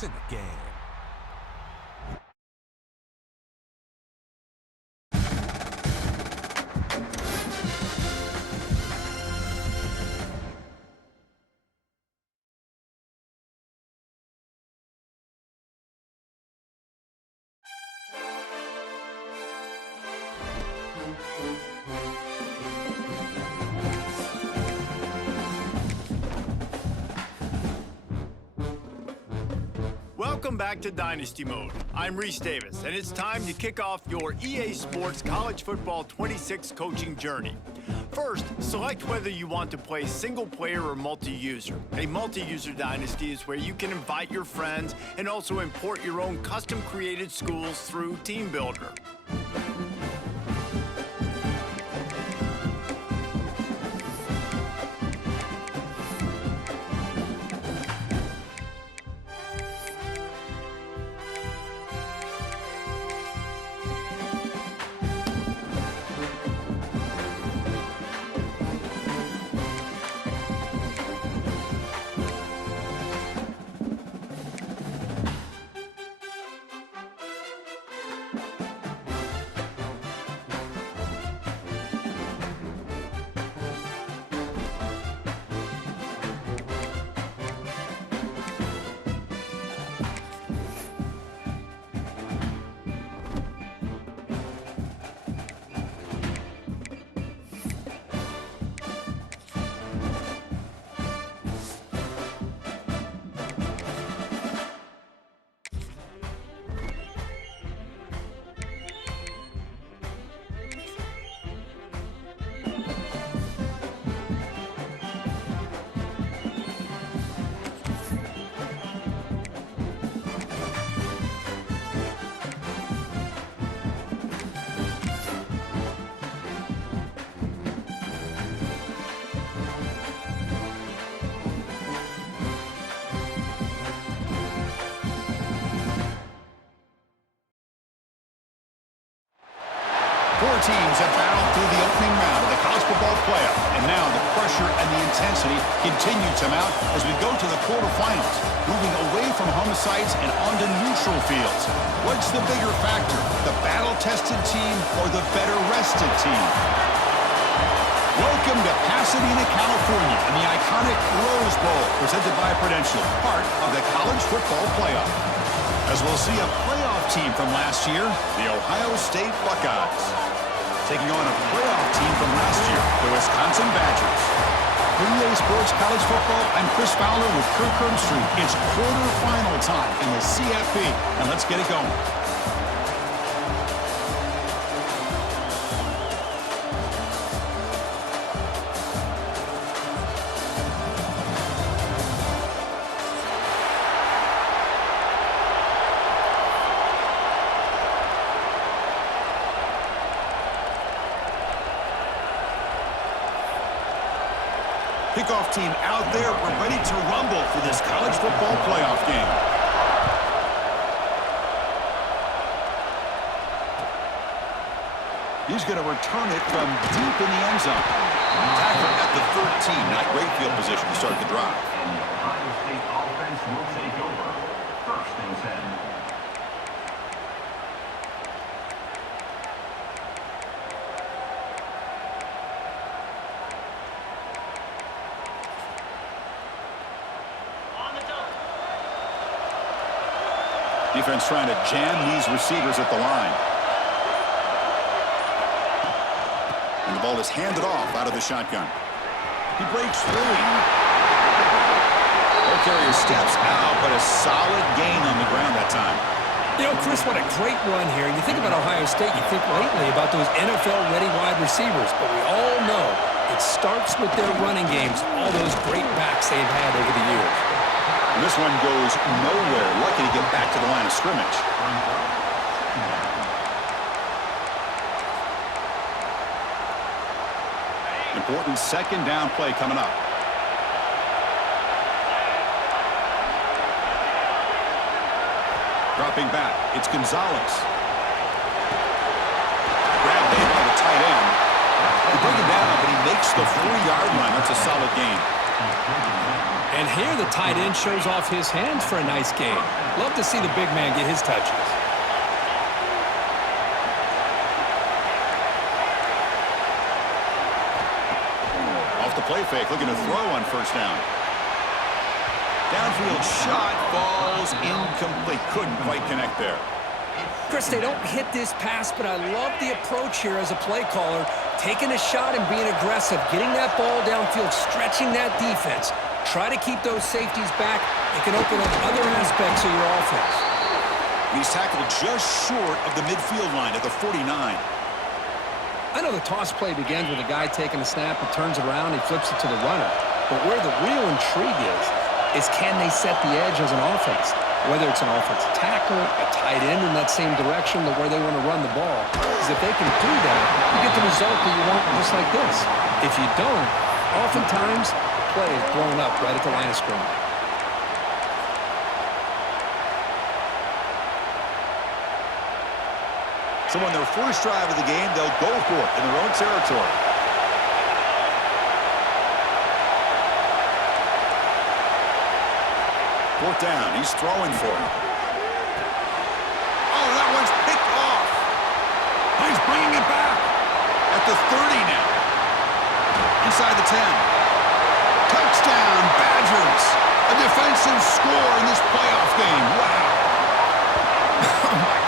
It's in the game. Welcome back to Dynasty Mode. I'm Reese Davis, and it's time to kick off your EA Sports College Football 26 coaching journey. First, select whether you want to play single-player or multi-user. A multi-user dynasty is where you can invite your friends and also import your own custom-created schools through Team Builder. Four teams have battled through the opening round of the college football playoff, and now the pressure and the intensity continue to mount as we go to the quarterfinals, moving away from home sites and onto neutral fields. What's the bigger factor, the battle-tested team or the better-rested team? Welcome to Pasadena, California, in the iconic Rose Bowl, presented by Prudential, part of the college football playoff. As we'll see a playoff team from last year, the Ohio State Buckeyes, taking on a playoff team from last year, the Wisconsin Badgers. For EA Sports College Football, I'm Chris Fowler with Kirk Herbstreit. It's quarterfinal time in the CFP, and let's get it going. Kickoff team out there. We're ready to rumble for this college football playoff game. He's going to return it from deep in the end zone. Tackler at the 13, not great field position to start the drive. And the Ohio State offense will take over. First and 10. Defense trying to jam these receivers at the line. And the ball is handed off out of the shotgun. He breaks through. Ball carrier steps out, but a solid gain on the ground that time. You know, Chris, what a great run here. You think about Ohio State, you think lately about those NFL-ready wide receivers, but we all know it starts with their running games, all those great backs they've had over the years. And this one goes nowhere. Lucky to get back to the line of scrimmage. Important second down play coming up. Dropping back, it's Gonzalez. Grabbed in by the tight end. They bring him down, but he makes the 4-yard line. That's a solid gain. And here the tight end shows off his hands for a nice game. Love to see the big man get his touches. Off the play fake, looking to throw on first down. Downfield shot falls incomplete. Couldn't quite connect there. Chris, they don't hit this pass, but I love the approach here as a play caller. Taking a shot and being aggressive, getting that ball downfield, stretching that defense. Try to keep those safeties back. It can open up other aspects of your offense. He's tackled just short of the midfield line at the 49. I know the toss play begins with a guy taking a snap, he turns it around, he flips it to the runner. But where the real intrigue is can they set the edge as an offense? Whether it's an offensive tackle, a tight end in that same direction to where they want to run the ball. Because if they can do that, you get the result that you want just like this. If you don't, oftentimes, the play is blown up right at the line of scrimmage. So on their first drive of the game, they'll go for it in their own territory. Fourth down, he's throwing for it. Oh, that one's picked off. He's bringing it back at the 30 now. Inside the 10. Touchdown, Badgers. A defensive score in this playoff game. Wow.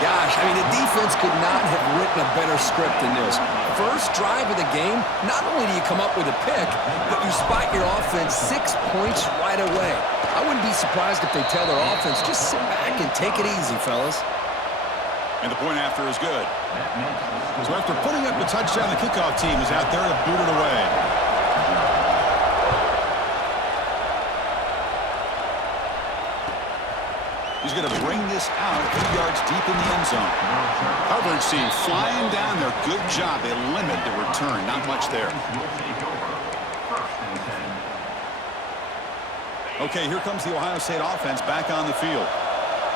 Gosh, I mean, the defense could not have written a better script than this. First drive of the game, not only do you come up with a pick, but you spot your offense 6 points right away. I wouldn't be surprised if they tell their offense, just sit back and take it easy, fellas. And the point after is good. So after putting up the touchdown, the kickoff team is out there to boot it away. He's going to bring this out a few yards deep in the end zone. Coverage team flying down there. Good job. They limit the return. Not much there. Okay, here comes the Ohio State offense back on the field.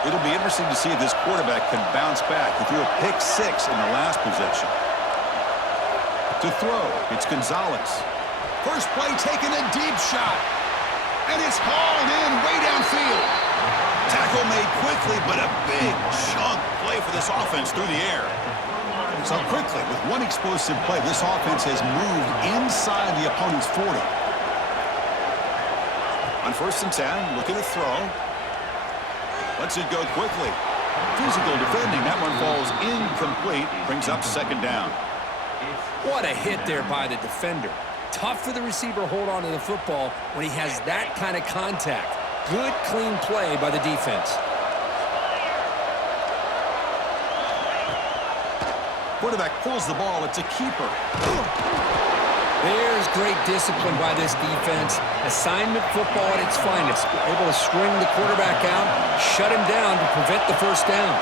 It'll be interesting to see if this quarterback can bounce back. He threw a pick 6 in the last possession. To throw, it's Gonzalez. First play, taking a deep shot. And it's hauled in way downfield. Tackle made quickly, but a big chunk play for this offense through the air. So quickly, with one explosive play, this offense has moved inside the opponent's 40. On first and 10, looking to throw. Lets it go quickly. Physical defending. That one falls incomplete. Brings up second down. What a hit there by the defender. Tough for the receiver to hold on to the football when he has that kind of contact. Good, clean play by the defense. Quarterback pulls the ball. It's a keeper. There's great discipline by this defense. Assignment football at its finest. Able to string the quarterback out, shut him down to prevent the first down.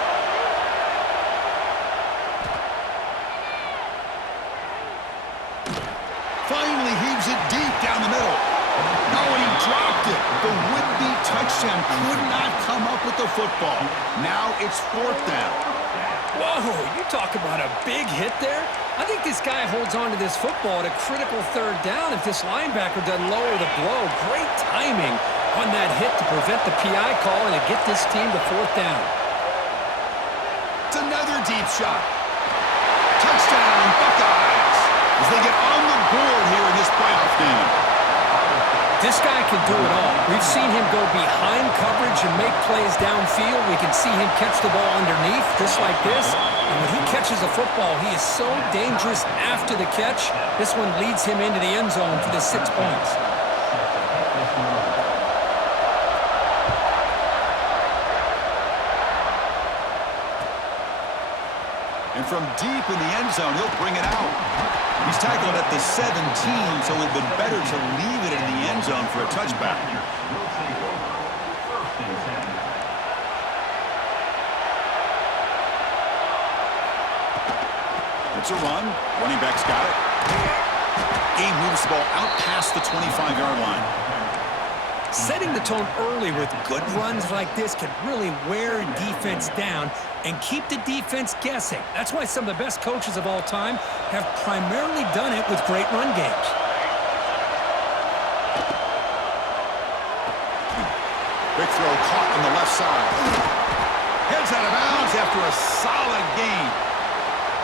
Finally heaves it deep down the middle. No, and he dropped it. The would-be touchdown could not come up with the football. Now it's fourth down. Whoa, you talk about a big hit there. I think this guy holds on to this football at a critical third down if this linebacker doesn't lower the blow. Great timing on that hit to prevent the PI call and to get this team to fourth down. It's another deep shot. Touchdown, Buckeyes, as they get on the board here in this playoff game. This guy can do it all. We've seen him go behind coverage and make plays downfield. We can see him catch the ball underneath, just like this. And when he catches a football, he is so dangerous after the catch. This one leads him into the end zone for the 6 points. And from deep in the end zone, he'll bring it out. He's tackled at the 17, so it would have been better to leave it in the end zone for a touchback. It's a run. Running back's got it. Game moves the ball out past the 25-yard line. Setting the tone early with good runs like this can really wear a defense down and keep the defense guessing. That's why some of the best coaches of all time have primarily done it with great run games. Big throw caught on the left side. Heads out of bounds after a solid gain.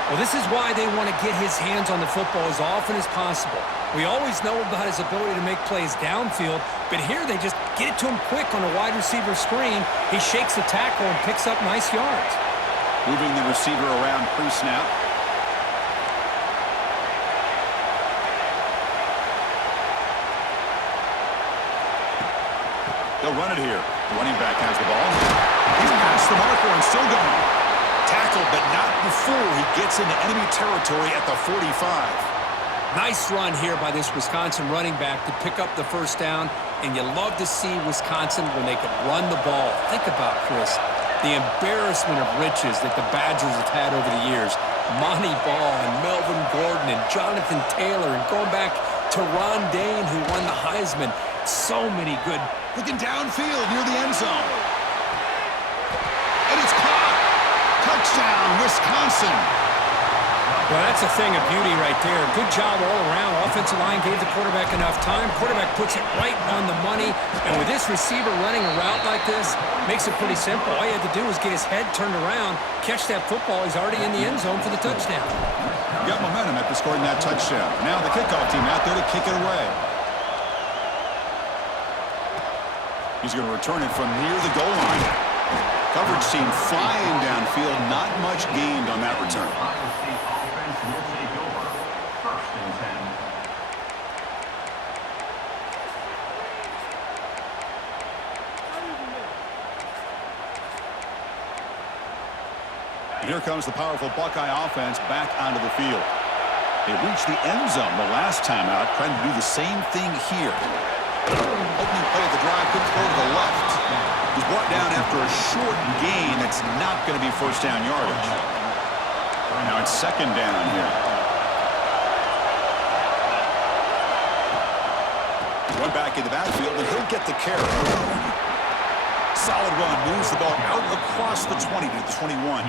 Well, this is why they want to get his hands on the football as often as possible. We always know about his ability to make plays downfield, but here they just get it to him quick on a wide receiver screen. He shakes the tackle and picks up nice yards. Moving the receiver around pre-snap. They'll run it here. The running back has the ball. He's past the marker and still going. Tackled, but not before he gets into enemy territory at the 45. Nice run here by this Wisconsin running back to pick up the first down, and you love to see Wisconsin when they can run the ball. Think about, Chris, the embarrassment of riches that the Badgers have had over the years. Monty Ball and Melvin Gordon and Jonathan Taylor, and going back to Ron Dayne, who won the Heisman. So many good. Looking downfield near the end zone. And it's caught. Touchdown, Wisconsin. Well, that's a thing of beauty right there. Good job all around. Offensive line gave the quarterback enough time. Quarterback puts it right on the money. And with this receiver running a route like this, makes it pretty simple. All you have to do is get his head turned around, catch that football. He's already in the end zone for the touchdown. Got momentum after scoring that touchdown. Now the kickoff team out there to kick it away. He's going to return it from near the goal line. Coverage team flying downfield. Not much gained on that return. Ohio State offense will take over. First and 10. Here comes the powerful Buckeye offense back onto the field. They reached the end zone the last time out, trying to do the same thing here. Opening play of the drive, good throw to the left. He's brought down after a short gain. That's not going to be first down yardage. Now it's second down here. Run back in the backfield, and he'll get the carry. Solid run, moves the ball out across the 20 to the 21.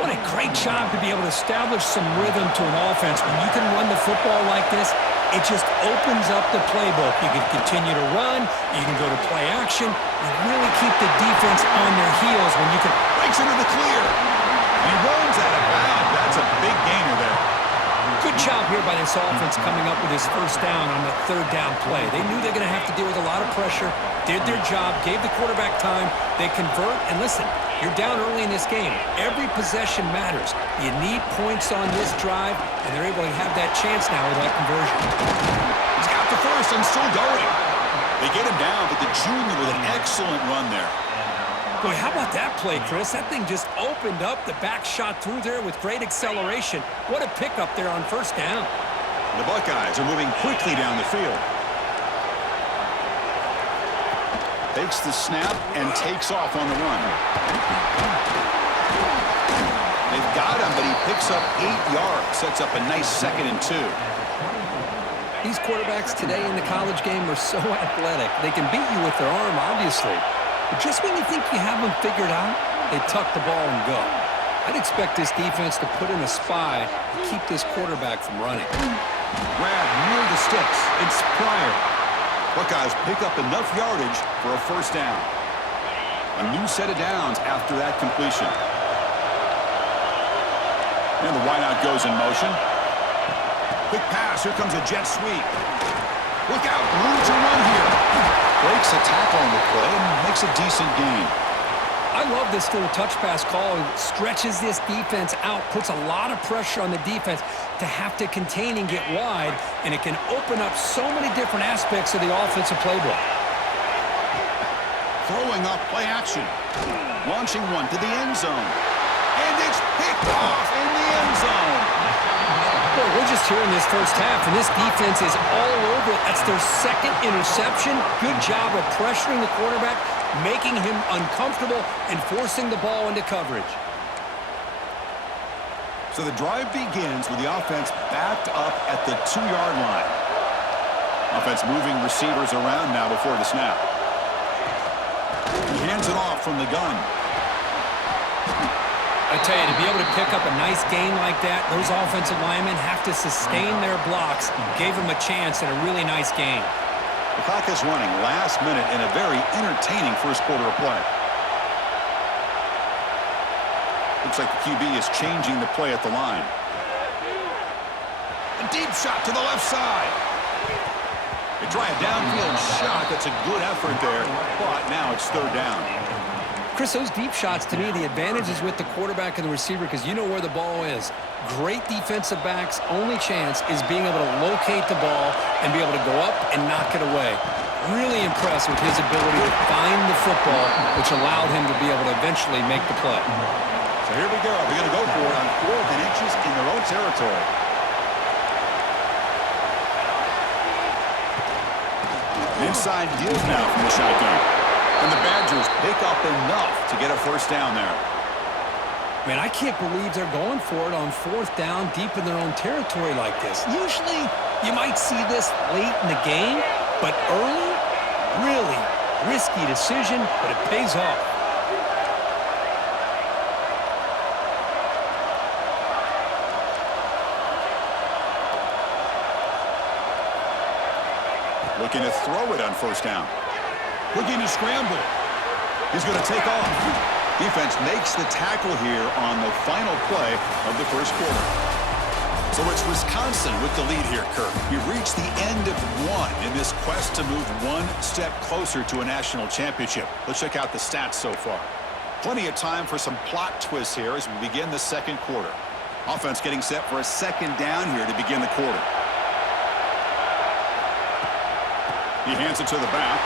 What a great job to be able to establish some rhythm to an offense. When you can run the football like this, it just opens up the playbook. You can continue to run. You can go to play action. You really keep the defense on their heels when you can. Breaks into the clear. He runs out of bounds. That's a big gainer there. Good job here by this offense coming up with his first down on the third down play. They knew they're going to have to deal with a lot of pressure, did their job, gave the quarterback time. They convert, and listen, you're down early in this game. Every possession matters. You need points on this drive, and they're able to have that chance now with that conversion. He's got the first and still going. They get him down, but the junior with an excellent run there. Boy, how about that play, Chris? That thing just opened up. The back shot through there with great acceleration. What a pickup there on first down. The Buckeyes are moving quickly down the field. Takes the snap and takes off on the run. They've got him, but he picks up 8 yards. Sets up a nice 2nd and 2. These quarterbacks today in the college game are so athletic. They can beat you with their arm, obviously. But just when you think you have them figured out, they tuck the ball and go. I'd expect this defense to put in a spy to keep this quarterback from running. Grab near the sticks. It's Pryor. Buckeyes pick up enough yardage for a first down. A new set of downs after that completion. And the wideout goes in motion. Quick pass. Here comes a jet sweep. Look out. Room to run here. Breaks a tackle on the play and makes a decent gain. I love this little touch pass call. It stretches this defense out, puts a lot of pressure on the defense to have to contain and get wide, and it can open up so many different aspects of the offensive playbook. Throwing off play action. Launching one to the end zone. And it's picked off in the end zone. Boy, we're just here in this first half, and this defense is all over it. That's their second interception. Good job of pressuring the quarterback, making him uncomfortable, and forcing the ball into coverage. So the drive begins with the offense backed up at the 2-yard line. Offense moving receivers around now before the snap. He hands it off from the gun. I tell you, to be able to pick up a nice gain like that, those offensive linemen have to sustain their blocks. Gave them a chance at a really nice gain. The clock is running last minute in a very entertaining first quarter of play. Looks like the QB is changing the play at the line. A deep shot to the left side. They try a downfield shot. That's a good effort there, but now it's third down. Chris, those deep shots, to me, the advantage is with the quarterback and the receiver because you know where the ball is. Great defensive backs' only chance is being able to locate the ball and be able to go up and knock it away. Really impressed with his ability to find the football, which allowed him to be able to eventually make the play. So here we go. They're going to go for it on 4th and inches in their own territory. Inside deals now from the shotgun. And the Badgers pick up enough to get a first down there. Man, I can't believe they're going for it on 4th down deep in their own territory like this. Usually, you might see this late in the game, but early, really risky decision, but it pays off. Looking to throw it on first down. Looking to scramble. He's going to take off. Defense makes the tackle here on the final play of the first quarter. So it's Wisconsin with the lead here, Kirk. We've reached the end of one in this quest to move one step closer to a national championship. Let's check out the stats so far. Plenty of time for some plot twists here as we begin the second quarter. Offense getting set for a second down here to begin the quarter. He hands it to the back.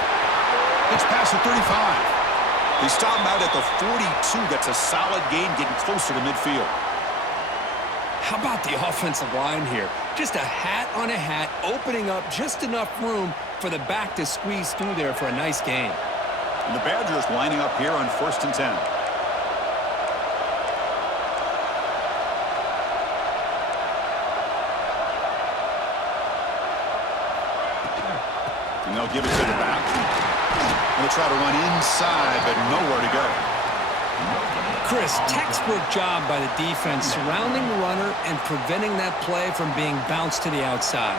It's past the 35. They stop him out at the 42. That's a solid gain, getting closer to midfield. How about the offensive line here? Just a hat on a hat, opening up just enough room for the back to squeeze through there for a nice gain. And the Badgers lining up here on 1st and 10. And they'll give it to the back. And they'll try to run inside, but nowhere to go. Chris, textbook job by the defense surrounding the runner and preventing that play from being bounced to the outside.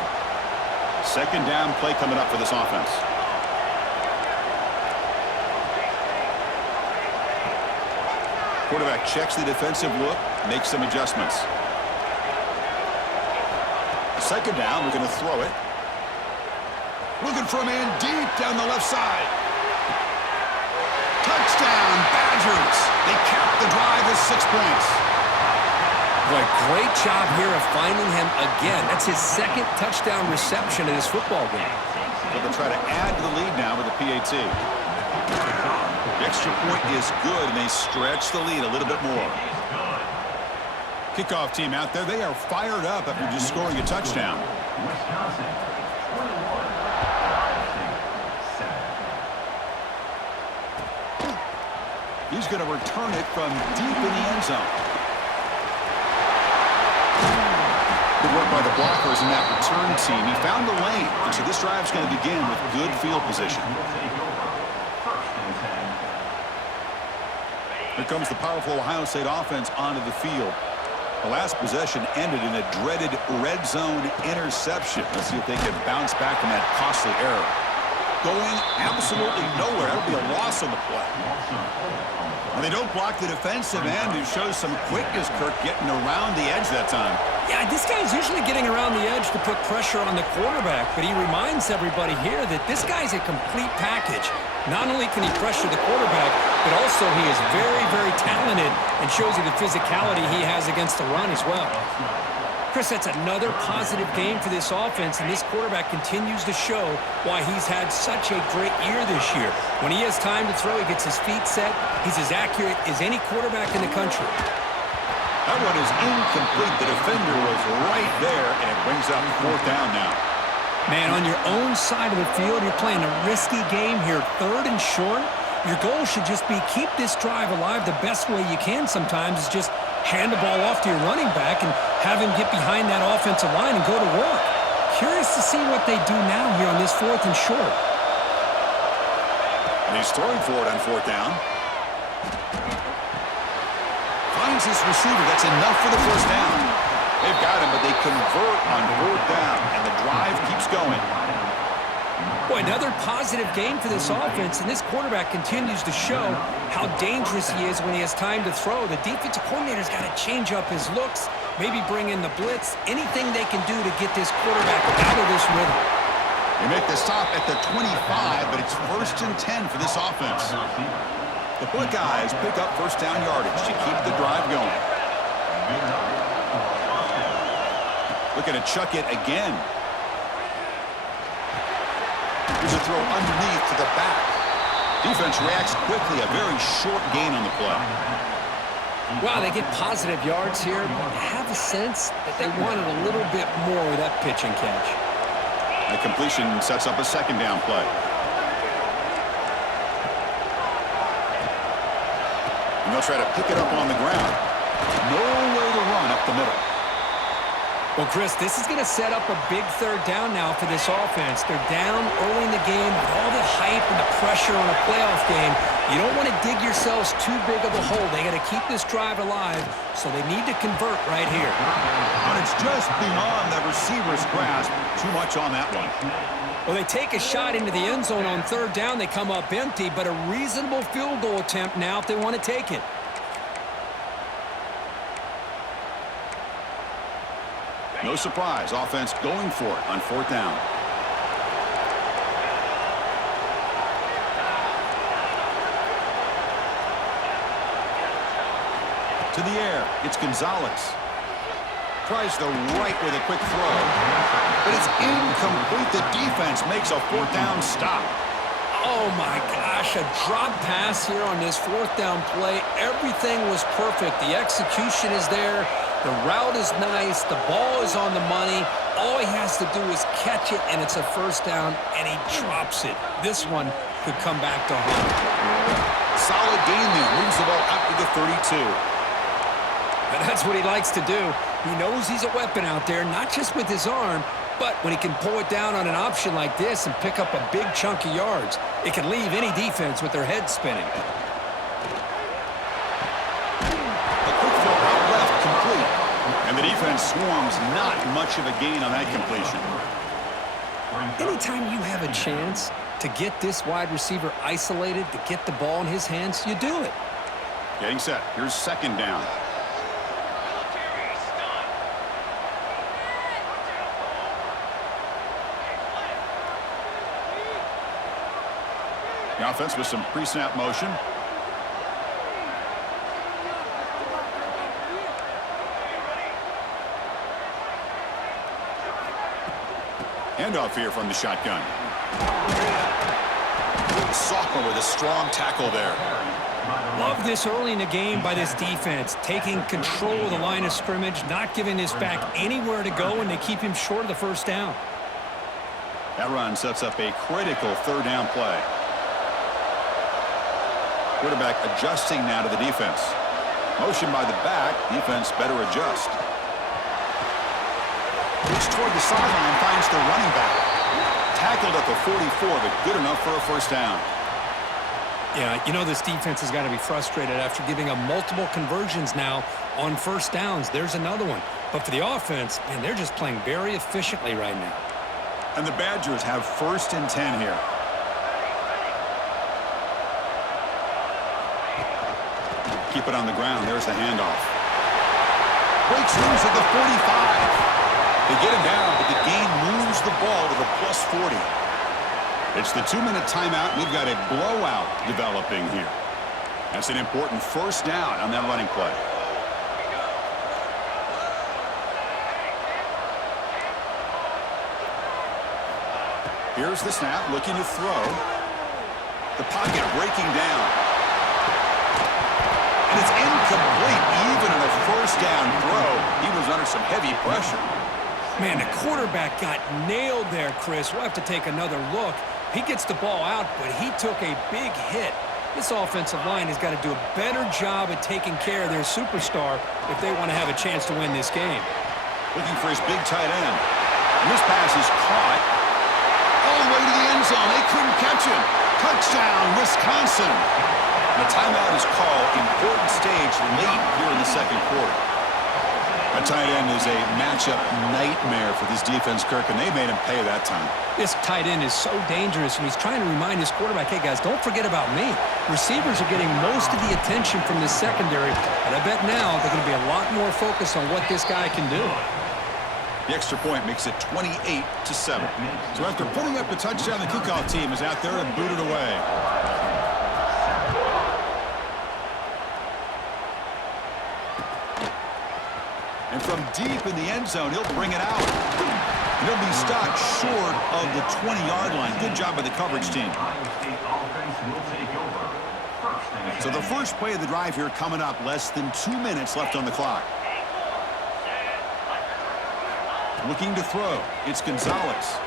Second down play coming up for this offense. Quarterback checks the defensive look, makes some adjustments. Second down, we're going to throw it. Looking for a man deep down the left side. Touchdown, Badgers. They cap the drive with 6 points. Boy, great job here of finding him again. That's his second touchdown reception in this football game. So they'll try to add to the lead now with the PAT. The extra point is good, and they stretch the lead a little bit more. Kickoff team out there, they are fired up after just scoring a touchdown. Wisconsin, 21. He's going to return it from deep in the end zone. Good work by the blockers in that return team. He found the lane, and so this drive is going to begin with good field position. Here comes the powerful Ohio State offense onto the field. The last possession ended in a dreaded red zone interception. Let's see if they can bounce back from that costly error. Going absolutely nowhere. That'll be a loss on the play. And they don't block the defensive end, who shows some quickness, Kirk, getting around the edge that time. Yeah, this guy's usually getting around the edge to put pressure on the quarterback, but he reminds everybody here that this guy's a complete package. Not only can he pressure the quarterback, but also he is very, very talented and shows you the physicality he has against the run as well. Chris, that's another positive game for this offense, and this quarterback continues to show why he's had such a great year this year. When he has time to throw, he gets his feet set. He's as accurate as any quarterback in the country. That one is incomplete. The defender was right there, and it brings up 4th down now. Man, on your own side of the field, you're playing a risky game here, 3rd and short. Your goal should just be keep this drive alive the best way you can sometimes is just hand the ball off to your running back and have him get behind that offensive line and go to work. Curious to see what they do now here on this 4th and short. And he's throwing for it on 4th down. Finds his receiver. That's enough for the first down. They've got him, but they convert on 4th down, and the drive keeps going. Boy, another positive game for this offense, and this quarterback continues to show how dangerous he is when he has time to throw. The defensive coordinator's got to change up his looks, maybe bring in the blitz, anything they can do to get this quarterback out of this rhythm. They make the stop at the 25, but it's 1st and 10 for this offense. The Buckeyes pick up first down yardage to keep the drive going. Looking to chuck it again. Here's a throw underneath to the back. Defense reacts quickly, a very short gain on the play. Wow, they get positive yards here, but I have a sense that they wanted a little bit more with that pitch and catch. The completion sets up a 2nd down play. And they'll try to pick it up on the ground. Nowhere to run up the middle. Well, Chris, this is going to set up a big 3rd down now for this offense. They're down early in the game with all the hype and the pressure on a playoff game. You don't want to dig yourselves too big of a hole. They got to keep this drive alive, so they need to convert right here. But it's just beyond the receiver's grasp. Too much on that one. Well, they take a shot into the end zone on 3rd down. They come up empty, but a reasonable field goal attempt now if they want to take it. No surprise, offense going for it on 4th down. To the air, it's Gonzalez. Tries the right with a quick throw, but it's incomplete. The defense makes a 4th down stop. Oh, my gosh, a drop pass here on this 4th down play. Everything was perfect. The execution is there. The route is nice. The ball is on the money. All he has to do is catch it, and it's a 1st down, and he drops it. This one could come back to haunt him. Solid gain there. Moves the ball up to the 32. And that's what he likes to do. He knows he's a weapon out there, not just with his arm, but when he can pull it down on an option like this and pick up a big chunk of yards, it can leave any defense with their head spinning. And the defense swarms, not much of a gain on that completion. Anytime you have a chance to get this wide receiver isolated, to get the ball in his hands, you do it. Getting set. Here's 2nd down. The offense with some pre-snap motion. Handoff here from the shotgun. Sophomore with a strong tackle there. Love this early in the game by this defense, taking control of the line of scrimmage, not giving this back anywhere to go, and they keep him short of the 1st down. That run sets up a critical 3rd down play. Quarterback adjusting now to the defense. Motion by the back. Defense better adjust. Looks toward the sideline, finds the running back. Tackled at the 44, but good enough for a 1st down. Yeah, you know this defense has got to be frustrated after giving up multiple conversions now on 1st downs. There's another one. But for the offense, man, they're just playing very efficiently right now. And the Badgers have 1st and 10 here. Keep it on the ground. There's the handoff. Breaks loose at the 45. They get him down, but the gain moves the ball to the +40. It's the 2-minute timeout. We've got a blowout developing here. That's an important 1st down on that running play. Here's the snap, looking to throw. The pocket breaking down. And it's incomplete, even in a 1st down throw. He was under some heavy pressure. Man, the quarterback got nailed there, Chris. We'll have to take another look. He gets the ball out, but he took a big hit. This offensive line has got to do a better job at taking care of their superstar if they want to have a chance to win this game. Looking for his big tight end. And this pass is caught all the way to the end zone. They couldn't catch him. Touchdown, Wisconsin. The timeout is called. Important stage late here in the 2nd quarter. A tight end is a matchup nightmare for this defense, Kirk, and they made him pay that time. This tight end is so dangerous, and he's trying to remind his quarterback, hey, guys, don't forget about me. Receivers are getting most of the attention from this secondary, and I bet now they're going to be a lot more focused on what this guy can do. The extra point makes it 28-7. So after putting up the touchdown, the kickoff team is out there and booted away. And from deep in the end zone, he'll bring it out. And he'll be stopped short of the 20-yard line. Good job by the coverage team. So the first play of the drive here coming up, less than 2 minutes left on the clock. Looking to throw. It's Gonzalez.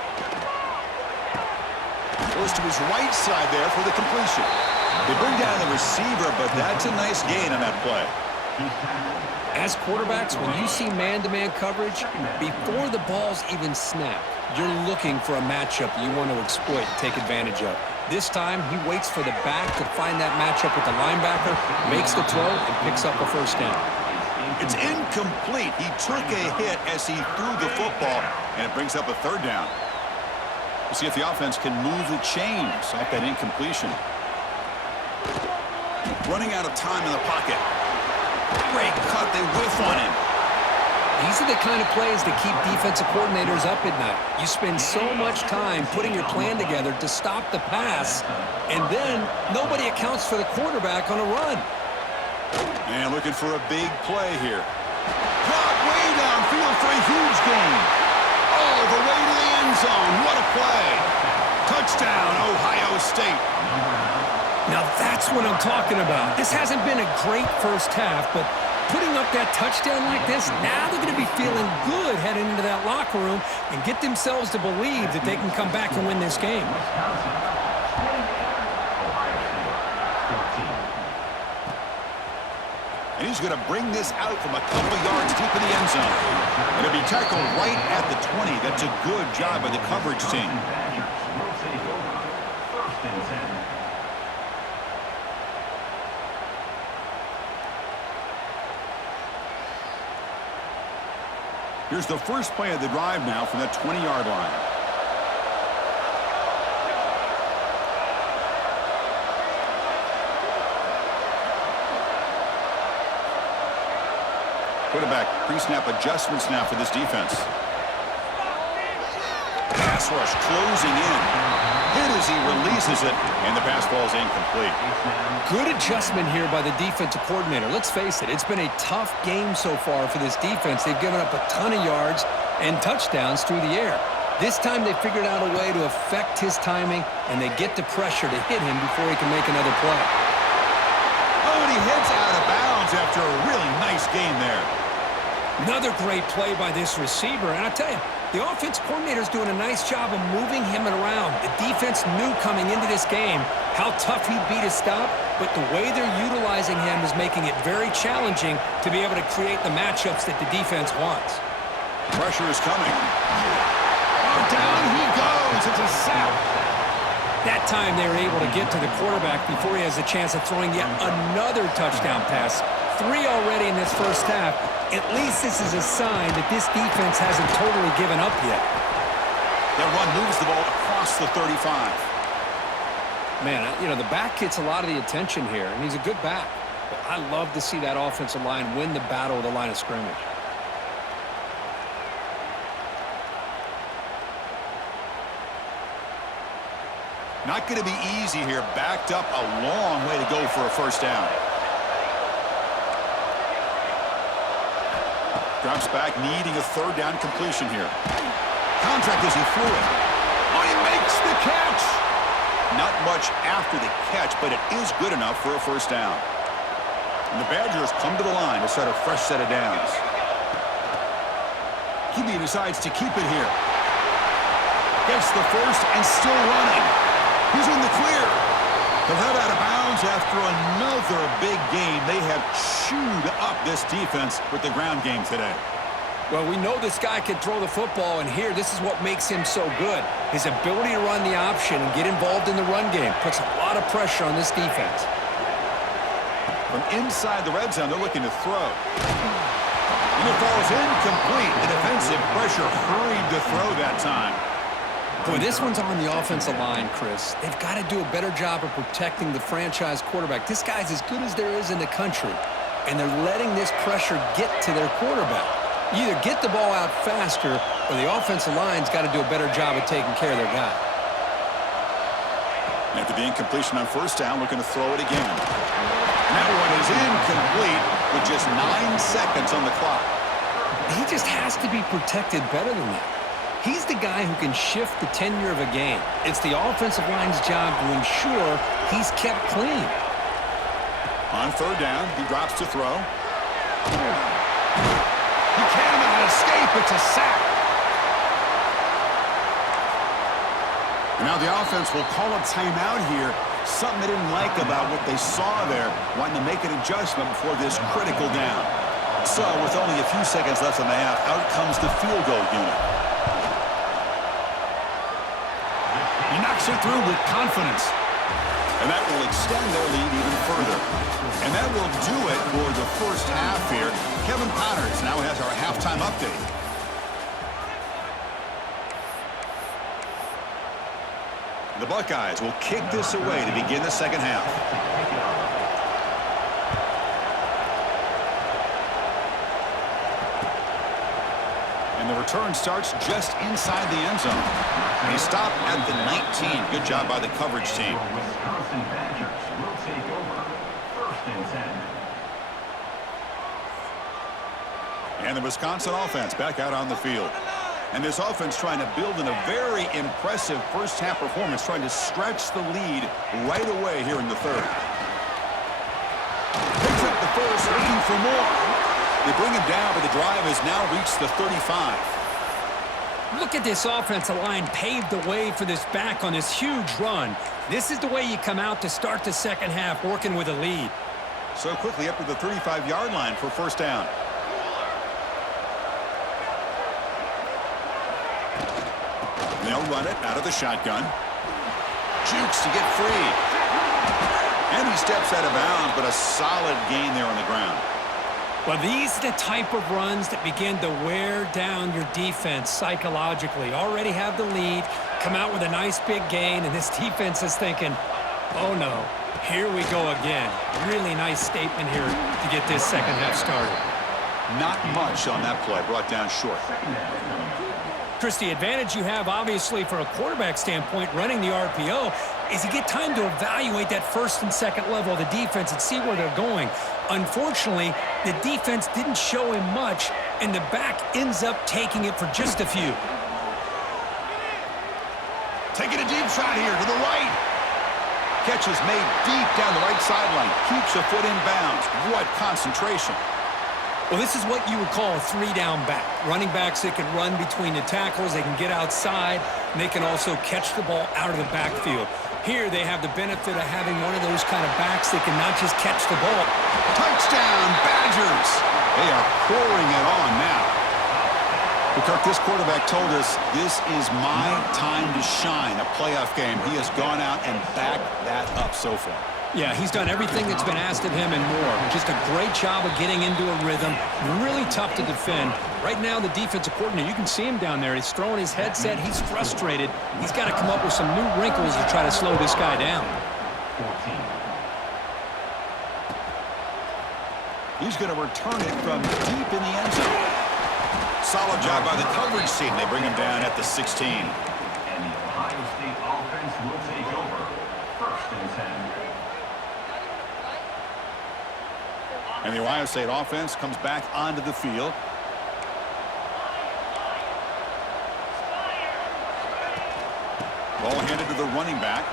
Goes to his right side there for the completion. They bring down the receiver, but that's a nice gain on that play. As quarterbacks, when you see man-to-man coverage, before the ball's even snapped, you're looking for a matchup you want to exploit and take advantage of. This time, he waits for the back to find that matchup with the linebacker, makes the throw, and picks up a first down. It's incomplete. He took a hit as he threw the football, and it brings up a third down. We'll see if the offense can move the chains off that incompletion. Running out of time in the pocket. Great cut. They whiff on him. These are the kind of plays that keep defensive coordinators up at night. You spend so much time putting your plan together to stop the pass, and then nobody accounts for the quarterback on a run. And looking for a big play here. Caught way downfield for a huge gain. All the way to the end zone. What a play. Touchdown, Ohio State. Now that's what I'm talking about. This hasn't been a great first half, but putting up that touchdown like this, now they're going to be feeling good heading into that locker room and get themselves to believe that they can come back and win this game. And he's going to bring this out from a couple yards deep in the end zone. It'll be tackled right at the 20. That's a good job by the coverage team. Here's the first play of the drive now from that 20-yard line. Quarterback pre-snap adjustments now for this defense. Pass rush closing in. Hit as he releases it, and the pass ball is incomplete. Good adjustment here by the defensive coordinator. Let's face it, it's been a tough game so far for this defense. They've given up a ton of yards and touchdowns through the air. This time they figured out a way to affect his timing, and they get the pressure to hit him before he can make another play. Oh, and he heads out of bounds after a really nice game there. Another great play by this receiver, and I tell you, the offense coordinator's doing a nice job of moving him around. The defense knew coming into this game how tough he'd be to stop, but the way they're utilizing him is making it very challenging to be able to create the matchups that the defense wants. Pressure is coming. Oh, down he goes. It's a sack. That time they were able to get to the quarterback before he has a chance of throwing yet another touchdown pass. 3 already in this first half. At least this is a sign that this defense hasn't totally given up yet. That run moves the ball across the 35. Man, you know, the back gets a lot of the attention here, and he's a good back. But I love to see that offensive line win the battle of the line of scrimmage. Not going to be easy here. Backed up a long way to go for a first down. Drops back, needing a third down completion here. Contract as he threw it. Oh, he makes the catch. Not much after the catch, but it is good enough for a first down. And the Badgers come to the line to start a fresh set of downs. QB decides to keep it here. Gets the first and still running. He's in the clear. They'll head out of bounds after another big game. They have chewed up this defense with the ground game today. Well, we know this guy can throw the football, and here, this is what makes him so good. His ability to run the option and get involved in the run game puts a lot of pressure on this defense. From inside the red zone, they're looking to throw. And it falls incomplete. The defensive pressure hurried to throw that time. Boy, this one's on the offensive line, Chris. They've got to do a better job of protecting the franchise quarterback. This guy's as good as there is in the country, and they're letting this pressure get to their quarterback. You either get the ball out faster, or the offensive line's got to do a better job of taking care of their guy. After the incompletion on first down, we're going to throw it again. And that one is incomplete with just 9 seconds on the clock. He just has to be protected better than that. He's the guy who can shift the tenure of a game. It's the offensive line's job to ensure he's kept clean. On third down, he drops to throw. He cannot escape. It's a sack. And now the offense will call a timeout here. Something they didn't like about what they saw there, wanting to make an adjustment before this critical down. So, with only a few seconds left in the half, out comes the field goal unit. He knocks it through with confidence. And that will extend their lead even further. And that will do it for the first half here. Kevin Connors now has our halftime update. The Buckeyes will kick this away to begin the second half. And the return starts just inside the end zone. And he stopped at the 19. Good job by the coverage team. Wisconsin Badgers will take over. First and 10. And the Wisconsin offense back out on the field. And this offense trying to build in a very impressive first-half performance, trying to stretch the lead right away here in the third. Picks up the first, looking for more. They bring him down, but the drive has now reached the 35. Look at this offensive line paved the way for this back on this huge run. This is the way you come out to start the second half, working with a lead. So quickly up to the 35-yard line for first down. They'll run it out of the shotgun. Jukes to get free. And he steps out of bounds, but a solid gain there on the ground. Well, these are the type of runs that begin to wear down your defense psychologically. Already have the lead, come out with a nice big gain, and this defense is thinking, oh no, here we go again. Really nice statement here to get this second half started. Not much on that play, brought down short. Chris, the advantage you have, obviously, from a quarterback standpoint, running the RPO, is you get time to evaluate that first and second level of the defense and see where they're going. Unfortunately, the defense didn't show him much, and the back ends up taking it for just a few. Taking a deep shot here to the right. Catch is made deep down the right sideline. Keeps a foot in bounds. What concentration. Well, this is what you would call a three-down back. Running backs that can run between the tackles, they can get outside, and they can also catch the ball out of the backfield. Here, they have the benefit of having one of those kind of backs that can not just catch the ball. Touchdown, Badgers! They are pouring it on now. But Kirk, this quarterback told us this is my time to shine, a playoff game. He has gone out and backed that up so far. Yeah, he's done everything that's been asked of him and more. Just a great job of getting into a rhythm. Really tough to defend. Right now, the defensive coordinator, you can see him down there. He's throwing his headset. He's frustrated. He's got to come up with some new wrinkles to try to slow this guy down. 14. He's going to return it from deep in the end zone. Solid job by the coverage team. They bring him down at the 16. And the Ohio State offense will take over. First and 10. And the Ohio State offense comes back onto the field. Ball handed to the running back.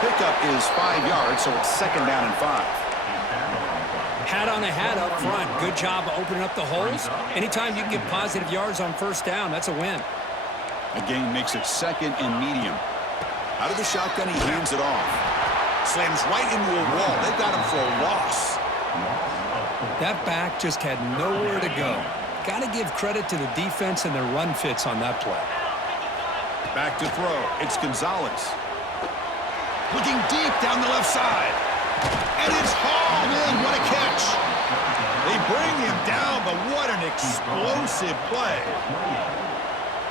Pickup is 5 yards, so it's second down and 5. Hat on a hat up front. Good job of opening up the holes. Anytime you can get positive yards on first down, that's a win. The gain makes it second and medium. Out of the shotgun, he hands it off. Slams right into a wall. They've got him for a loss. That back just had nowhere to go. Got to give credit to the defense and their run fits on that play. Back to throw. It's Gonzalez. Looking deep down the left side. And it's hauled in. What a catch. They bring him down, but what an explosive play.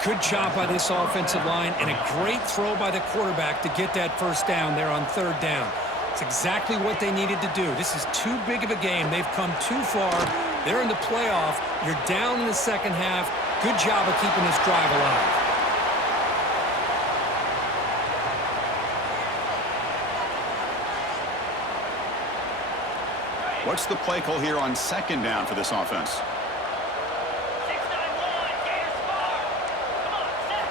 Good job by this offensive line and a great throw by the quarterback to get that first down there on third down. It's exactly what they needed to do. This is too big of a game. They've come too far. They're in the playoff. You're down in the second half. Good job of keeping this drive alive. What's the play call here on second down for this offense?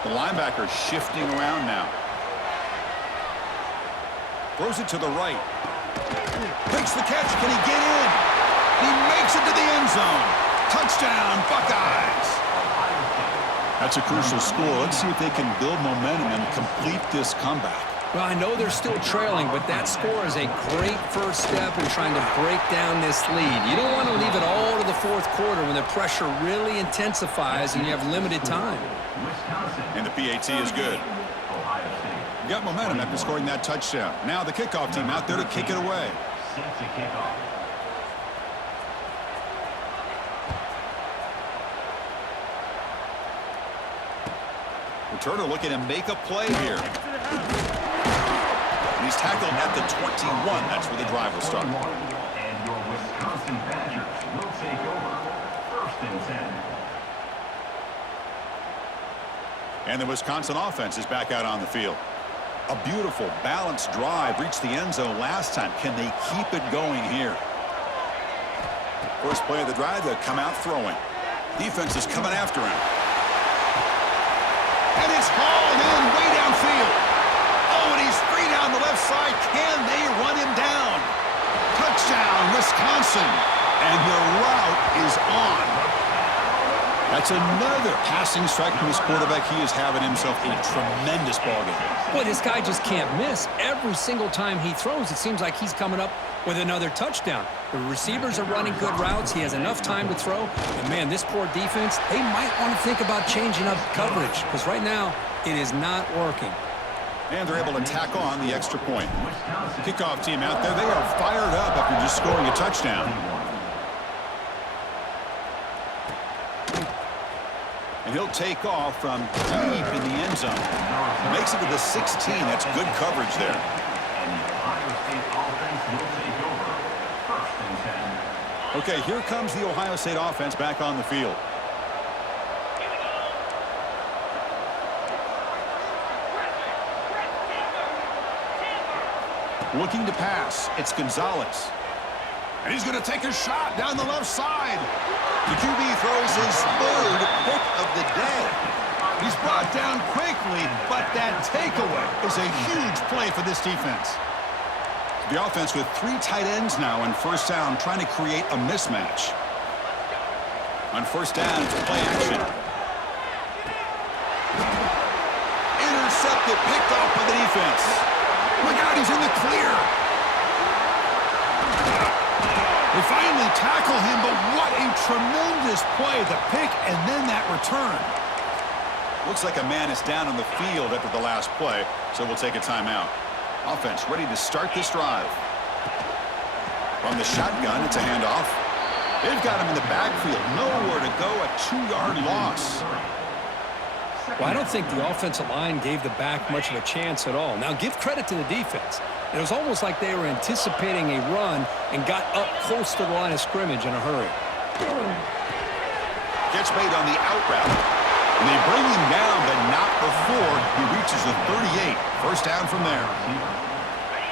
The linebacker shifting around now. Throws it to the right. Makes the catch. Can he get in? He makes it to the end zone. Touchdown, Buckeyes. That's a crucial score. Let's see if they can build momentum and complete this comeback. Well, I know they're still trailing, but that score is a great first step in trying to break down this lead. You don't want to leave it all to the fourth quarter when the pressure really intensifies and you have limited time. And the PAT is good. Got momentum after scoring that touchdown. Now the kickoff team out there to kick it away. Set to kick off. Returner looking to make a play here. And he's tackled at the 21. That's where the drive will start. And your Wisconsin Badgers will take over. First and 10. And the Wisconsin offense is back out on the field. A beautiful, balanced drive reached the end zone last time. Can they keep it going here? First play of the drive, they'll come out throwing. Defense is coming after him. And it's hauled in way downfield. Oh, and he's free down the left side. Can they run him down? Touchdown, Wisconsin. And the route is on. That's another passing strike from his quarterback. He is having himself a tremendous ballgame. Boy, this guy just can't miss. Every single time he throws, it seems like he's coming up with another touchdown. The receivers are running good routes. He has enough time to throw. And, man, this poor defense, they might want to think about changing up coverage because right now it is not working. And they're able to tack on the extra point. Kickoff team out there, they are fired up after just scoring a touchdown. And he'll take off from deep in the end zone. Makes it to the 16. That's good coverage there. And the Ohio State offense will take over. First and 10. Okay, here comes the Ohio State offense back on the field. Looking to pass. It's Gonzalez. And he's going to take a shot down the left side. The QB throws his third pick of the day. He's brought down quickly, but that takeaway is a huge play for this defense. The offense with 3 tight ends now on first down, trying to create a mismatch. On first down, it's play action. Intercepted, picked off by the defense. Look out, he's in the clear. They finally tackle him, but what a tremendous play. The pick and then that return. Looks like a man is down on the field after the last play, so we'll take a timeout. Offense ready to start this drive. From the shotgun, it's a handoff. They've got him in the backfield. Nowhere to go, a 2-yard loss. Well, I don't think the offensive line gave the back much of a chance at all. Now, give credit to the defense. It was almost like they were anticipating a run and got up close to the line of scrimmage in a hurry. Gets made on the out route. And they bring him down, but not before he reaches the 38. First down from there.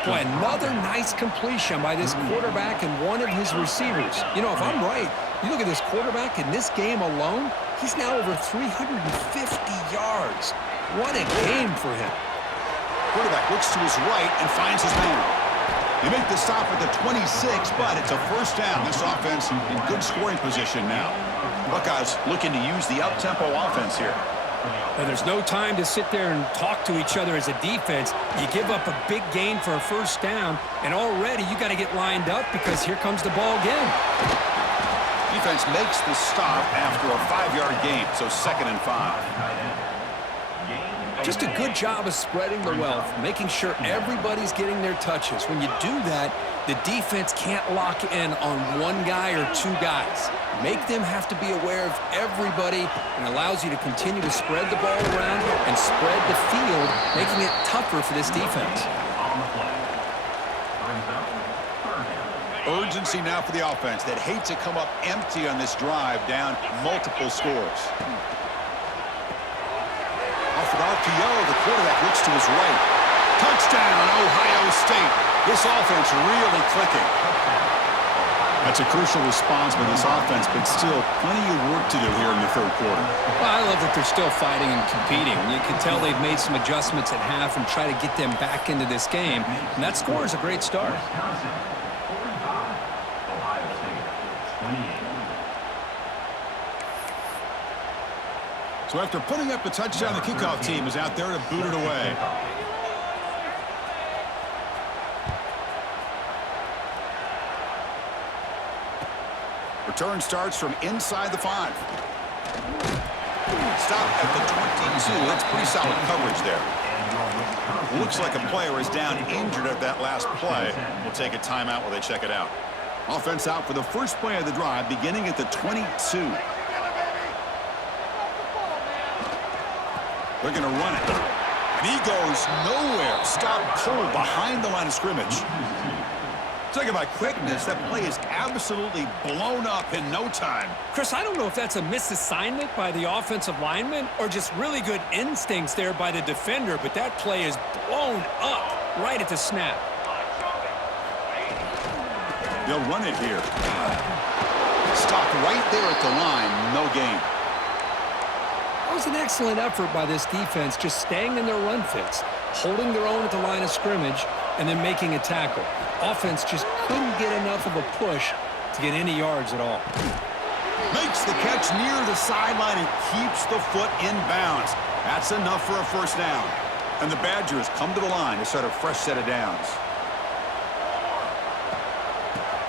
Boy, another nice completion by this quarterback and one of his receivers. You know, if I'm right, you look at this quarterback in this game alone, he's now over 350 yards. What a game for him. Quarterback looks to his right and finds his man. They make the stop at the 26, but it's a first down. This offense in good scoring position now. Buckeyes looking to use the up-tempo offense here. And there's no time to sit there and talk to each other as a defense. You give up a big gain for a first down, and already you got to get lined up because here comes the ball again. Defense makes the stop after a 5-yard gain, so 2nd and 5. Just a good job of spreading the wealth, making sure everybody's getting their touches. When you do that, the defense can't lock in on one guy or two guys. Make them have to be aware of everybody, and allows you to continue to spread the ball around and spread the field, making it tougher for this defense. On the play. Brings up third down. Urgency now for the offense that hate to come up empty on this drive, down multiple scores. Off an RPO, the quarterback looks to his right. Touchdown, Ohio State. This offense really clicking. That's a crucial response by this offense, but still plenty of work to do here in the third quarter. Well, I love that they're still fighting and competing. You can tell they've made some adjustments at half and try to get them back into this game. And that score is a great start. Wisconsin, 45. Ohio State, 28. So after putting up the touchdown, the kickoff team is out there to boot it away. Return starts from inside the 5. Stop at the 22. That's pretty solid coverage there. Looks like a player is down injured at that last play. We'll take a timeout while they check it out. Offense out for the first play of the drive, beginning at the 22. They're going to run it. And he goes nowhere. Stop cold behind the line of scrimmage. Talking about quickness, that play is absolutely blown up in no time. Chris, I don't know if that's a misassignment by the offensive lineman or just really good instincts there by the defender, but that play is blown up right at the snap. They'll run it here. Stop right there at the line. No gain. That was an excellent effort by this defense, just staying in their run fits, holding their own at the line of scrimmage, and then making a tackle. Offense just couldn't get enough of a push to get any yards at all. Makes the catch near the sideline and keeps the foot in bounds. That's enough for a first down. And the Badgers come to the line to start a fresh set of downs.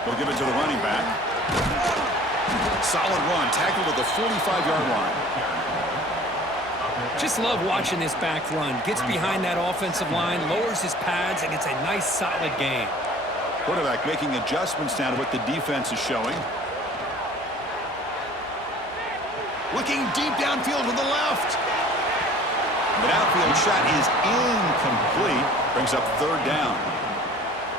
They'll give it to the running back. Solid run, tackled at the 45-yard line. Just love watching this back run. Gets behind that offensive line, lowers his pads, and it's a nice, solid gain. Quarterback making adjustments now to what the defense is showing. Looking deep downfield to the left. The downfield shot is incomplete. Brings up third down.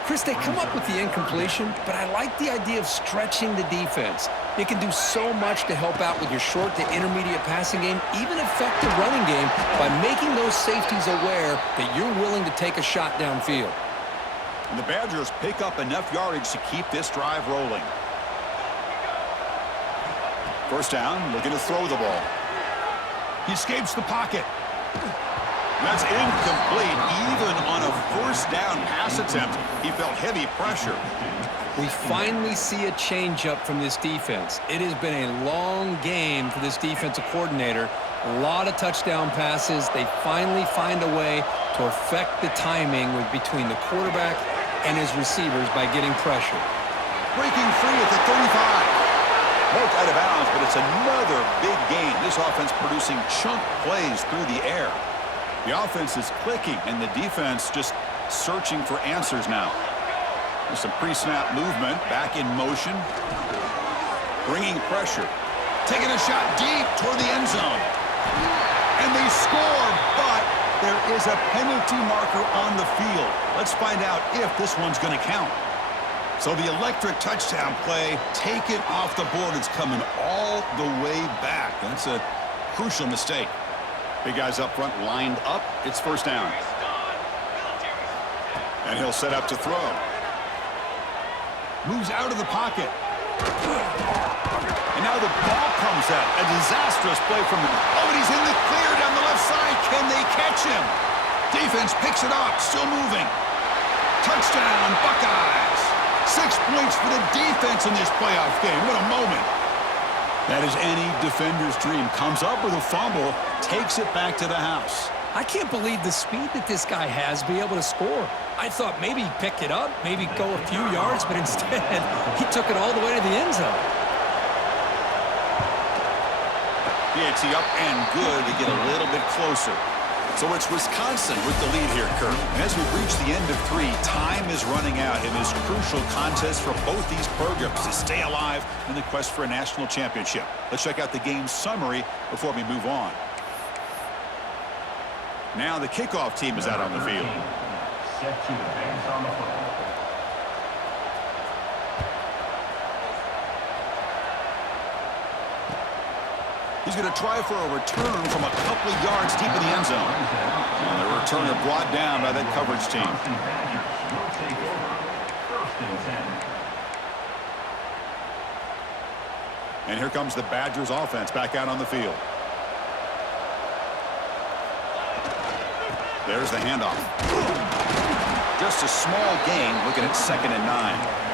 Chris, they come up with the incompletion, but I like the idea of stretching the defense. They can do so much to help out with your short to intermediate passing game, even affect the running game by making those safeties aware that you're willing to take a shot downfield. And the Badgers pick up enough yardage to keep this drive rolling. First down, looking to throw the ball. He escapes the pocket. That's incomplete. Even on a first down pass attempt, he felt heavy pressure. We finally see a changeup from this defense. It has been a long game for this defensive coordinator. A lot of touchdown passes. They finally find a way to affect the timing between the quarterback and his receivers by getting pressure. Breaking free at the 35. Both out of bounds, but it's another big gain. This offense producing chunk plays through the air. The offense is clicking, and the defense just searching for answers now. There's some pre-snap movement, back in motion. Bringing pressure. Taking a shot deep toward the end zone. And they score, but there is a penalty marker on the field. Let's find out if this one's going to count. So the electric touchdown play, taken off the board. It's coming all the way back. That's a crucial mistake. Big guys up front lined up. It's first down. And he'll set up to throw. Moves out of the pocket. And now the ball comes out. A disastrous play from him. Oh, and he's in the clear down the left side. Can they catch him? Defense picks it up. Still moving. Touchdown, Buckeyes. 6 points for the defense in this playoff game. What a moment. That is any defender's dream. Comes up with a fumble, takes it back to the house. I can't believe the speed that this guy has to be able to score. I thought maybe he'd pick it up, maybe go a few yards, but instead he took it all the way to the end zone. PAT up and good to get a little bit closer. So it's Wisconsin with the lead here, Kurt. And as we reach the end of 3, time is running out in this crucial contest for both these programs to stay alive in the quest for a national championship. Let's check out the game summary before we move on. Now the kickoff team is out on the field. Set to advance on the football. He's going to try for a return from a couple of yards deep in the end zone. And the returner brought down by that coverage team. Badgers will take over. 1st and 10. And here comes the Badgers offense back out on the field. There's the handoff. Just a small gain, looking at 2nd and 9.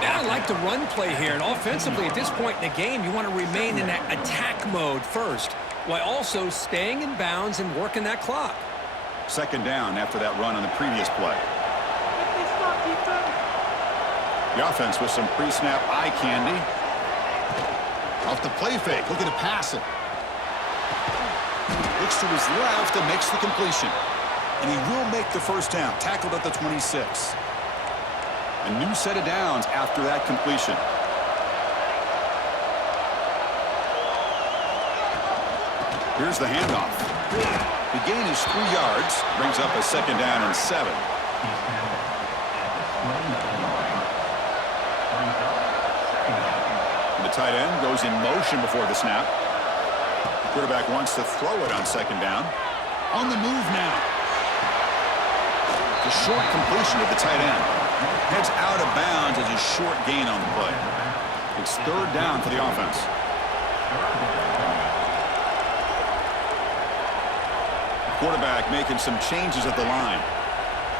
Now I like the run play here, and offensively at this point in the game, you want to remain in that attack mode first, while also staying in bounds and working that clock. 2nd down after that run on the previous play. The offense with some pre-snap eye candy. Off the play fake, looking to pass it. Looks to his left and makes the completion. And he will make the 1st down, tackled at the 26. A new set of downs after that completion. Here's the handoff. The gain is 3 yards, brings up a 2nd down and 7. And the tight end goes in motion before the snap. The quarterback wants to throw it on 2nd down. On the move now. The short completion of the tight end. Heads out of bounds as a short gain on the play. It's 3rd down for the offense. Quarterback making some changes at the line.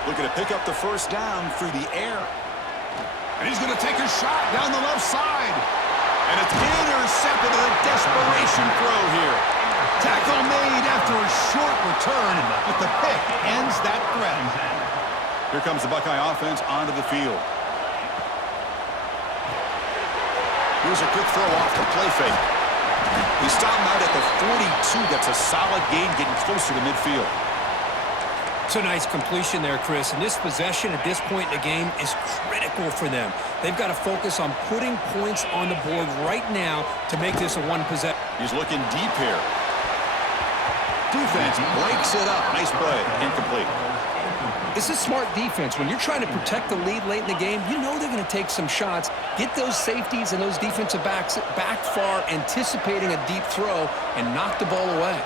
Looking to pick up the 1st down through the air. And he's going to take a shot down the left side. And it's intercepted in a desperation throw here. Tackle made after a short return, but the pick ends that threat. Here comes the Buckeye offense onto the field. Here's a quick throw off the play fake. He stopped him out at the 42. That's a solid gain, getting closer to midfield. It's a nice completion there, Chris. And this possession at this point in the game is critical for them. They've got to focus on putting points on the board right now to make this a one possession. He's looking deep here. Defense breaks it up. Nice play. Incomplete. This is smart defense. When you're trying to protect the lead late in the game, you know they're going to take some shots, get those safeties and those defensive backs back far, anticipating a deep throw, and knock the ball away.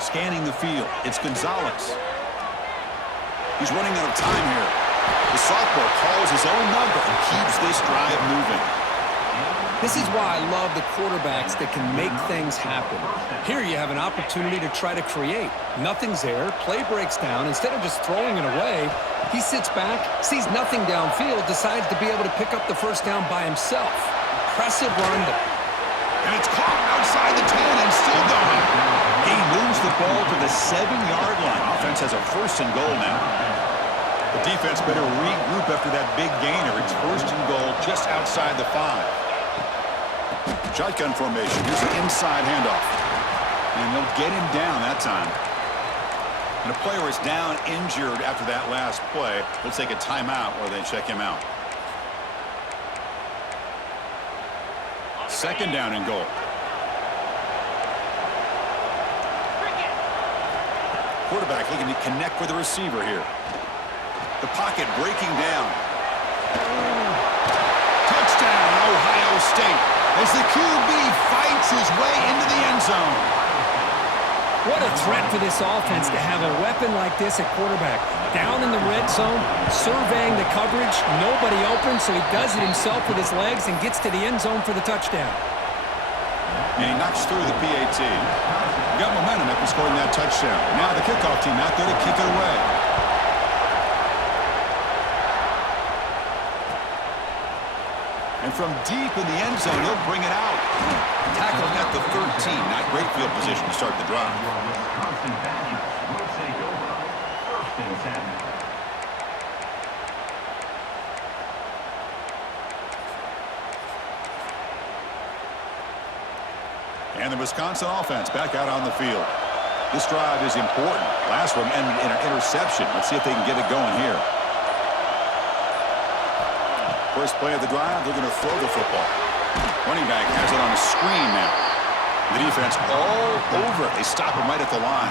Scanning the field, it's Gonzalez. He's running out of time here. The sophomore calls his own number and keeps this drive moving. This is why I love the quarterbacks that can make things happen. Here you have an opportunity to try to create. Nothing's there. Play breaks down. Instead of just throwing it away, he sits back, sees nothing downfield, decides to be able to pick up the 1st down by himself. Impressive run. And it's caught outside the 10 and still going. He moves the ball to the 7-yard line. Offense has a 1st and goal now. The defense better regroup after that big gainer. It's 1st and goal just outside the 5. Shotgun formation. Here's an inside handoff. And they'll get him down that time. And a player is down injured after that last play. They'll take a timeout or they check him out. 2nd down and goal. Quarterback looking to connect with the receiver here. The pocket breaking down. Touchdown, Ohio State, as the QB fights his way into the end zone. What a threat for this offense to have a weapon like this at quarterback. Down in the red zone, surveying the coverage, nobody open, so he does it himself with his legs and gets to the end zone for the touchdown. And he knocks through the PAT. Got momentum after scoring that touchdown. Now the kickoff team out there to kick it away. And from deep in the end zone, he'll bring it out. Tackled at the 13. Not great field position to start the drive. Wisconsin Badgers will take over. 1st and 10. And the Wisconsin offense back out on the field. This drive is important. Last one ended in an interception. Let's see if they can get it going here. First play of the drive, they're going to throw the football. Running back has it on a screen now. The defense all over it. They stop him right at the line.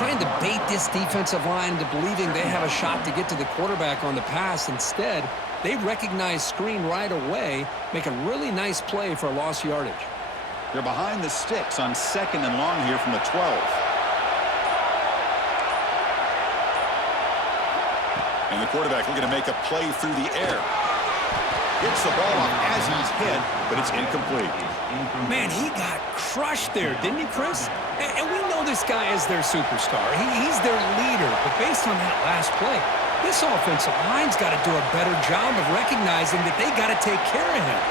Trying to bait this defensive line into believing they have a shot to get to the quarterback on the pass. Instead, they recognize screen right away, make a really nice play for a lost yardage. They're behind the sticks on 2nd and long here from the 12. And the quarterback looking to make a play through the air. Gets the ball off as he's hit, but it's incomplete. Man, he got crushed there, didn't he, Chris? And we know this guy is their superstar. He's their leader. But based on that last play, this offensive line's got to do a better job of recognizing that they got to take care of him.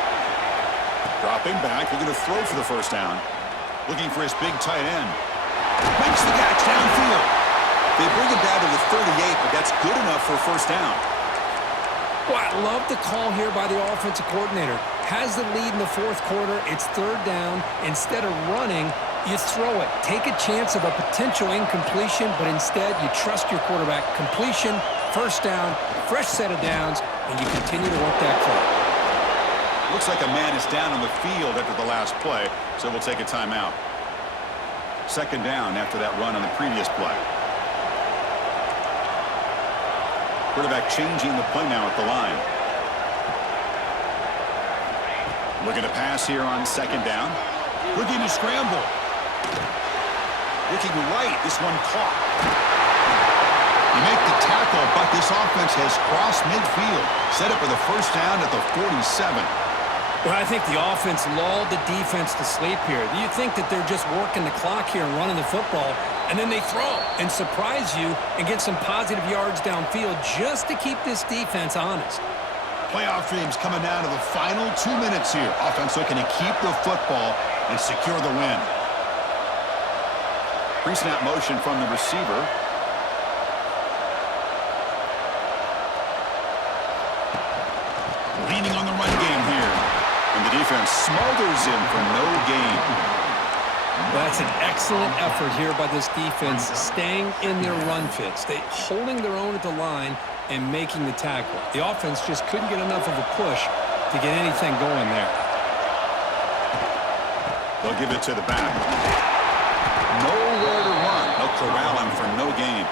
Dropping back, looking to throw for the first down. Looking for his big tight end. Makes the catch downfield. They bring him down to the 38, but that's good enough for a first down. Well, I love the call here by the offensive coordinator. Has the lead in the 4th quarter. It's 3rd down. Instead of running, you throw it. Take a chance of a potential incompletion, but instead you trust your quarterback. Completion, first down, fresh set of downs, and you continue to work that play. Looks like a man is down on the field after the last play, so we'll take a timeout. 2nd down after that run on the previous play. Quarterback changing the play now at the line. Looking to pass here on 2nd down. Looking to scramble. Looking right. This one caught. You make the tackle, but this offense has crossed midfield. Set up for the first down at the 47. Well, I think the offense lulled the defense to sleep here. You think that they're just working the clock here and running the football, and then they throw and surprise you and get some positive yards downfield just to keep this defense honest. Playoff dreams coming down to the final 2 minutes here. Offense looking to keep the football and secure the win. Pre-snap motion from the receiver. Leaning on the run game here. And the defense smothers him for no gain. That's an excellent effort here by this defense, staying in their run fits. They holding their own at the line and making the tackle. The offense just couldn't get enough of a push to get anything going there. They'll give it to the back. Nowhere to run. They'll corral him for no gain.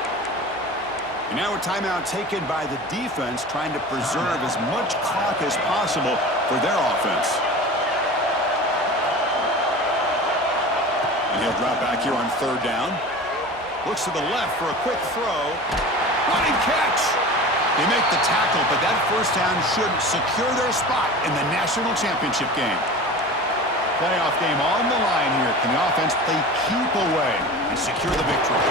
And now a timeout taken by the defense, trying to preserve as much clock as possible for their offense. And he'll drop back here on 3rd down. Looks to the left for a quick throw. Running catch. They make the tackle, but that first down should secure their spot in the national championship game. Playoff game on the line here. Can the offense play keep away and secure the victory?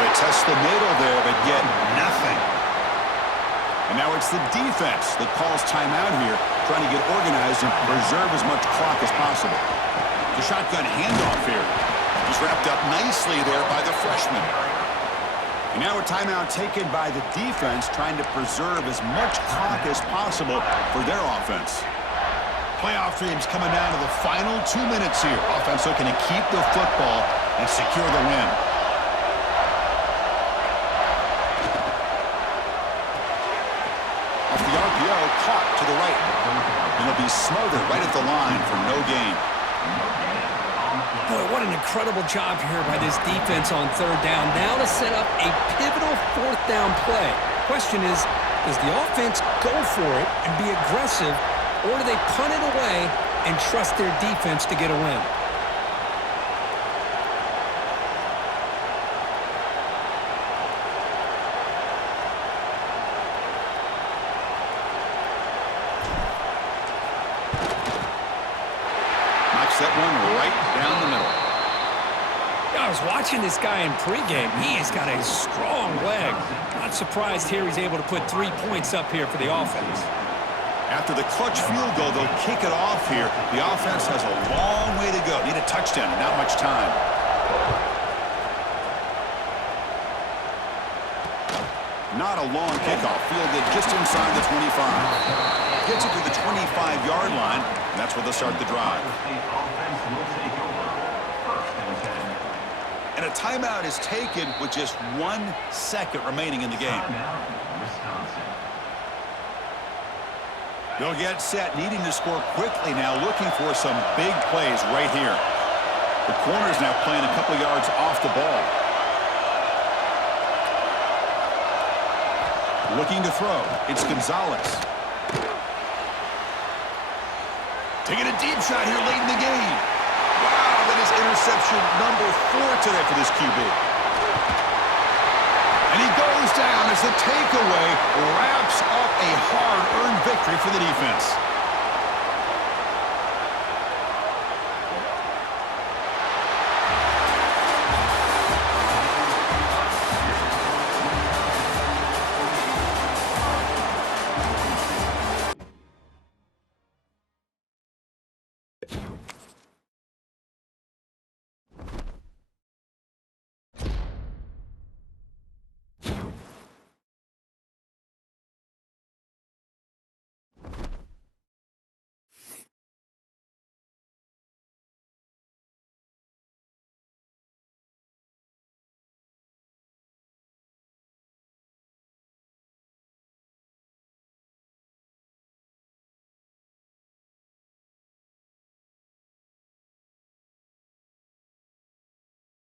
They test the middle there, but get nothing. And now it's the defense that calls timeout here, trying to get organized and preserve as much clock as possible. The shotgun handoff here is wrapped up nicely there by the freshman. And now a timeout taken by the defense, trying to preserve as much clock as possible for their offense. Playoff dreams coming down to the final 2 minutes here. Offense looking to keep the football and secure the win. Off the RPO, caught to the right. And it'll be smothered right at the line for no gain. Boy, what an incredible job here by this defense on 3rd down. Now to set up a pivotal 4th down play. Question is, does the offense go for it and be aggressive, or do they punt it away and trust their defense to get a win? Knocks that one right down the middle. I was watching this guy in pregame. He has got a strong leg. Not surprised here he's able to put 3 points up here for the offense. After the clutch field goal, they'll kick it off here. The offense has a long way to go. Need a touchdown and not much time. Not a long kickoff. Fielded just inside the 25. Gets it to the 25-yard line, and that's where they'll start the drive. And a timeout is taken with just 1 second remaining in the game. Timeout, Wisconsin. They'll get set, needing to score quickly now, looking for some big plays right here. The corner's now playing a couple yards off the ball. Looking to throw. It's Gonzalez. Taking a deep shot here late in the game. Wow, that is interception number 4 today for this QB. And he goes down as the takeaway wraps up a hard-earned victory for the defense.